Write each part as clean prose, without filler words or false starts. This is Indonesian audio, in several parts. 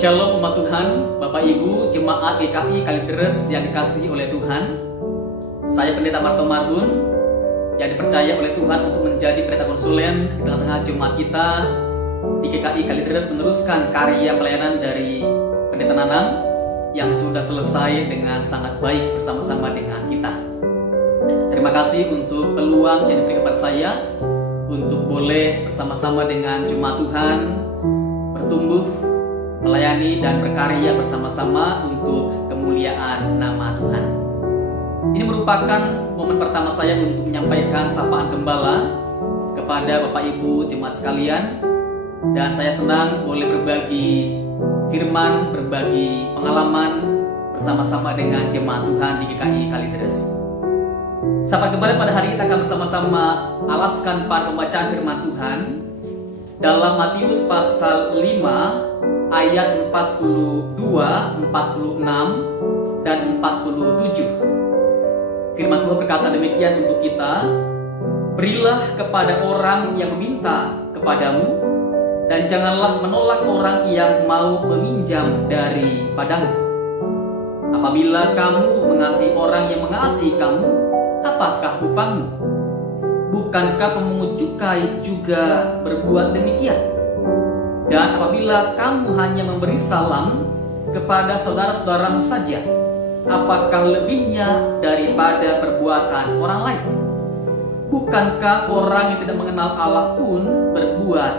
Shalom umat Tuhan, Bapak Ibu, Jemaat GKI Kalideres yang dikasihi oleh Tuhan. Saya Pendeta Marto Marbun yang dipercaya oleh Tuhan untuk menjadi pendeta konsulen di tengah-tengah jemaat kita di GKI Kalideres, meneruskan karya pelayanan dari Pendeta Nanang yang sudah selesai dengan sangat baik bersama-sama dengan kita. Terima kasih untuk peluang yang diberikan kepada saya untuk boleh bersama-sama dengan jemaat Tuhan bertumbuh, melayani dan berkarya bersama-sama untuk kemuliaan nama Tuhan. Ini merupakan momen pertama saya untuk menyampaikan sapaan gembala kepada Bapak Ibu jemaat sekalian, dan saya senang boleh berbagi firman, berbagi pengalaman bersama-sama dengan jemaat Tuhan di GKI Kalideres. Sapaan gembala pada hari ini kita akan bersama-sama alaskan pada pembacaan firman Tuhan dalam Matius pasal 5 ayat 42, 46, dan 47. Firman Tuhan berkata demikian untuk kita: "Berilah kepada orang yang meminta kepadamu, dan janganlah menolak orang yang mau meminjam daripadamu. Apabila kamu mengasihi orang yang mengasihi kamu, apakah upahmu? Bukankah pemungut cukai juga berbuat demikian? Dan apabila kamu hanya memberi salam kepada saudara-saudaramu saja, apakah lebihnya daripada perbuatan orang lain? Bukankah orang yang tidak mengenal Allah pun berbuat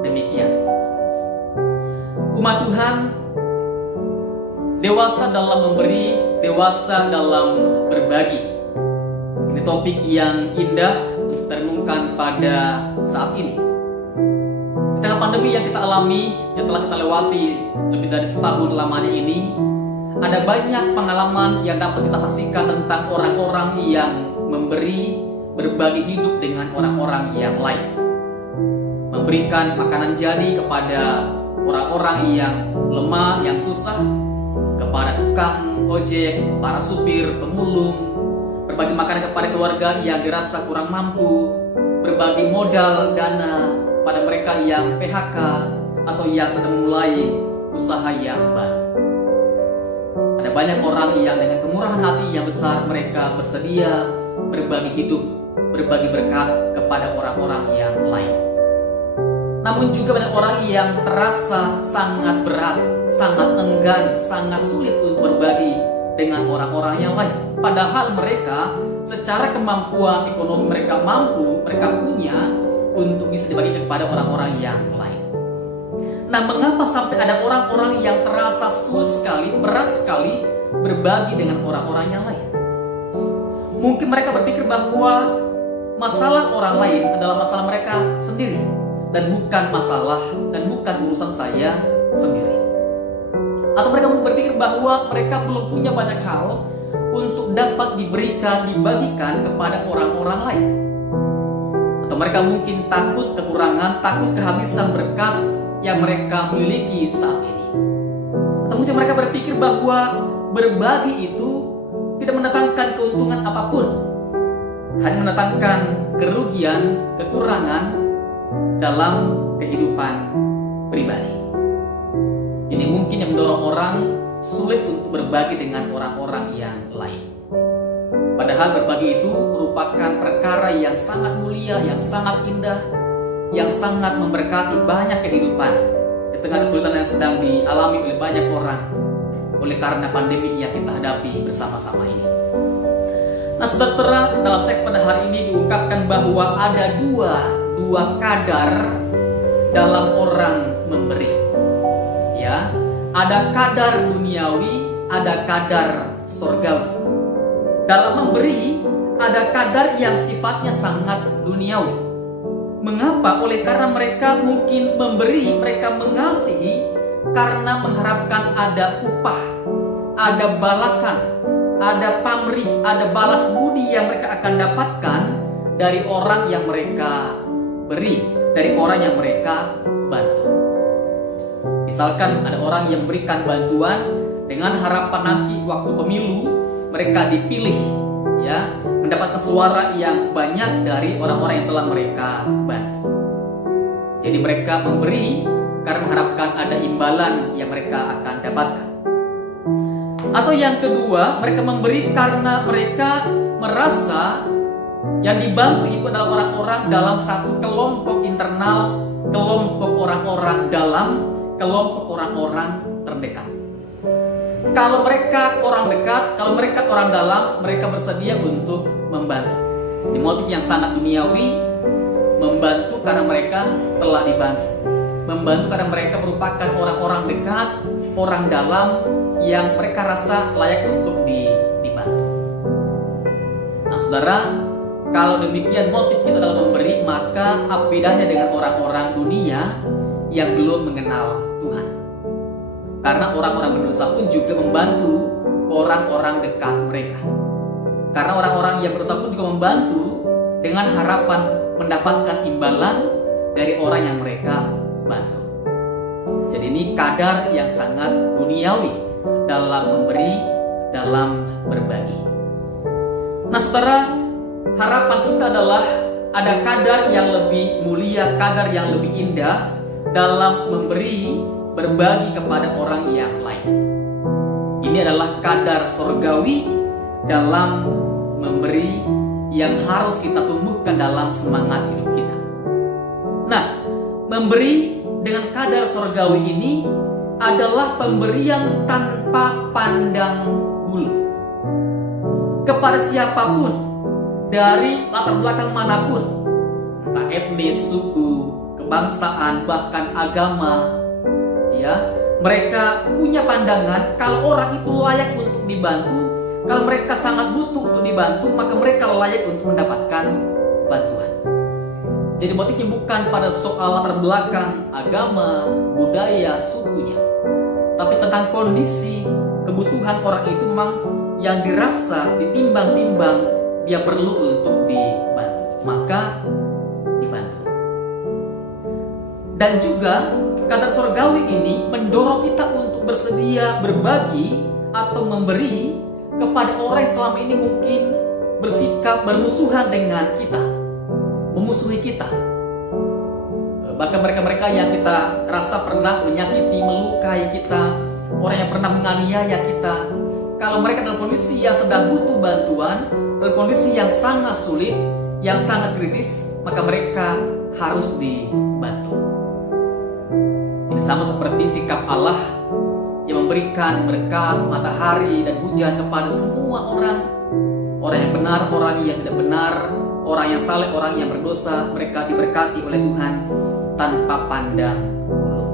demikian?" Umat Tuhan, dewasa dalam memberi, dewasa dalam berbagi. Ini topik yang indah untuk terenungkan pada saat ini. Di tengah pandemi yang kita alami, yang telah kita lewati lebih dari setahun lamanya ini, ada banyak pengalaman yang dapat kita saksikan tentang orang-orang yang memberi, berbagi hidup dengan orang-orang yang lain. Memberikan makanan jadi kepada orang-orang yang lemah, yang susah, kepada tukang ojek, para supir, pemulung, berbagi makanan kepada keluarga yang dirasa kurang mampu, berbagi modal, dana pada mereka yang PHK atau yang sedang memulai usaha yang baru. Ada banyak orang yang dengan kemurahan hati yang besar mereka bersedia berbagi hidup, berbagi berkat kepada orang-orang yang lain. Namun juga banyak orang yang terasa sangat berat, sangat enggan, sangat sulit untuk berbagi dengan orang-orang yang lain. Padahal mereka secara kemampuan ekonomi mereka mampu, mereka punya untuk bisa dibagikan kepada orang-orang yang lain. Nah, mengapa sampai ada orang-orang yang terasa sulit sekali, berat sekali berbagi dengan orang-orang yang lain? Mungkin mereka berpikir bahwa masalah orang lain adalah masalah mereka sendiri dan bukan masalah dan bukan urusan saya sendiri. Atau mereka berpikir bahwa mereka belum punya banyak hal untuk dapat diberikan, dibagikan kepada orang-orang lain. Atau mereka mungkin takut kekurangan, takut kehabisan berkat yang mereka miliki saat ini. Atau mungkin mereka berpikir bahwa berbagi itu tidak mendatangkan keuntungan apapun, hanya mendatangkan kerugian, kekurangan dalam kehidupan pribadi. Ini mungkin yang mendorong orang sulit untuk berbagi dengan orang-orang yang lain. Padahal berbagi itu merupakan perkara yang sangat mulia, yang sangat indah, yang sangat memberkati banyak kehidupan di tengah kesulitan yang sedang dialami oleh banyak orang oleh karena pandemi yang kita hadapi bersama-sama ini. Nah, saudara-saudara, dalam teks pada hari ini diungkapkan bahwa ada dua kadar dalam orang memberi. Ya, ada kadar duniawi, ada kadar surgawi. Dalam memberi, ada kadar yang sifatnya sangat duniawi. Mengapa? Oleh karena mereka mungkin memberi, mereka mengasihi karena mengharapkan ada upah, ada balasan, ada pamrih, ada balas budi yang mereka akan dapatkan dari orang yang mereka beri, dari orang yang mereka bantu. Misalkan ada orang yang memberikan bantuan dengan harapan nanti waktu pemilu mereka dipilih, ya, mendapatkan suara yang banyak dari orang-orang yang telah mereka bantu. Jadi mereka memberi karena mengharapkan ada imbalan yang mereka akan dapatkan. Atau yang kedua, mereka memberi karena mereka merasa yang dibantu itu adalah orang-orang dalam satu kelompok internal, kelompok orang-orang dalam, kelompok orang-orang terdekat. Kalau mereka orang dekat, kalau mereka orang dalam, mereka bersedia untuk membantu. Ini motif yang sangat duniawi, membantu karena mereka telah dibantu. Membantu karena mereka merupakan orang-orang dekat, orang dalam yang mereka rasa layak untuk dibantu. Nah saudara, kalau demikian motif kita dalam memberi, maka apa bedanya dengan orang-orang dunia yang belum mengenal Tuhan? Karena orang-orang berdosa pun juga membantu orang-orang dekat mereka. Karena orang-orang yang berdosa pun juga membantu dengan harapan mendapatkan imbalan dari orang yang mereka bantu. Jadi ini kadar yang sangat duniawi dalam memberi, dalam berbagi. Nah saudara, harapan kita adalah ada kadar yang lebih mulia, kadar yang lebih indah dalam memberi, berbagi kepada orang yang lain. Ini adalah kadar surgawi dalam memberi yang harus kita tumbuhkan dalam semangat hidup kita. Nah, memberi dengan kadar surgawi ini adalah pemberian tanpa pandang bulu kepada siapapun dari latar belakang manapun, entah etnis, suku, kebangsaan, bahkan agama. Ya, mereka punya pandangan kalau orang itu layak untuk dibantu, kalau mereka sangat butuh untuk dibantu, maka mereka layak untuk mendapatkan bantuan. Jadi motifnya bukan pada soal latar belakang, agama, budaya, sukunya, tapi tentang kondisi, kebutuhan orang itu memang yang dirasa ditimbang-timbang dia perlu untuk dibantu, maka dibantu. Dan juga kadar surgawi ini mendorong kita untuk bersedia berbagi atau memberi kepada orang yang selama ini mungkin bersikap bermusuhan dengan kita, memusuhi kita. Bahkan mereka-mereka yang kita rasa pernah menyakiti, melukai kita, orang yang pernah menganiaya kita, kalau mereka dalam kondisi yang sedang butuh bantuan, dalam kondisi yang sangat sulit, yang sangat kritis, maka mereka harus dibantu. Ini sama seperti sikap Allah yang memberikan berkat matahari dan hujan kepada semua orang. Orang yang benar, orang yang tidak benar, orang yang saleh, orang yang berdosa, mereka diberkati oleh Tuhan tanpa pandang bulu.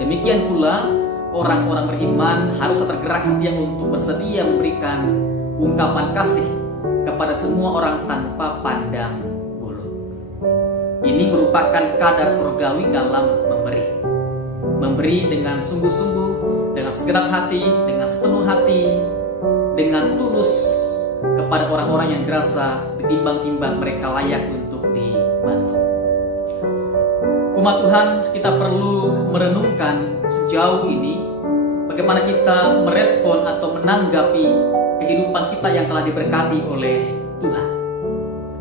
Demikian pula orang-orang beriman harus tergerak hatinya untuk bersedia memberikan ungkapan kasih kepada semua orang tanpa pandang bulu. Ini merupakan kadar surgawi dalam memberi. Memberi dengan sungguh-sungguh, dengan segenap hati, dengan sepenuh hati, dengan tulus kepada orang-orang yang dirasa ditimbang-timbang mereka layak untuk dibantu. Umat Tuhan, kita perlu merenungkan sejauh ini bagaimana kita merespon atau menanggapi kehidupan kita yang telah diberkati oleh Tuhan.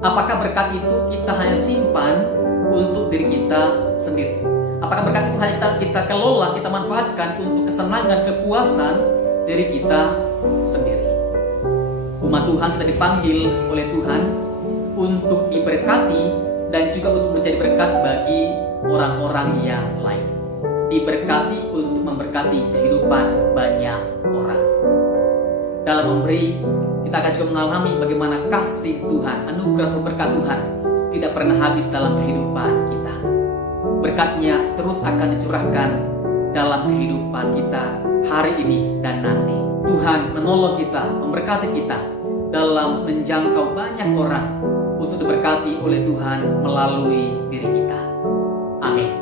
Apakah berkat itu kita hanya simpan untuk diri kita sendiri? Apakah berkat itu hanya kita kelola, kita manfaatkan untuk kesenangan, kepuasan diri kita sendiri? Umat Tuhan kita dipanggil oleh Tuhan untuk diberkati dan juga untuk menjadi berkat bagi orang-orang yang lain. Diberkati untuk memberkati kehidupan banyak orang. Dalam memberi, kita akan juga mengalami bagaimana kasih Tuhan, anugerah atau berkat Tuhan tidak pernah habis dalam kehidupan kita. Berkatnya terus akan dicurahkan dalam kehidupan kita hari ini dan nanti. Tuhan menolong kita, memberkati kita dalam menjangkau banyak orang untuk diberkati oleh Tuhan melalui diri kita. Amin.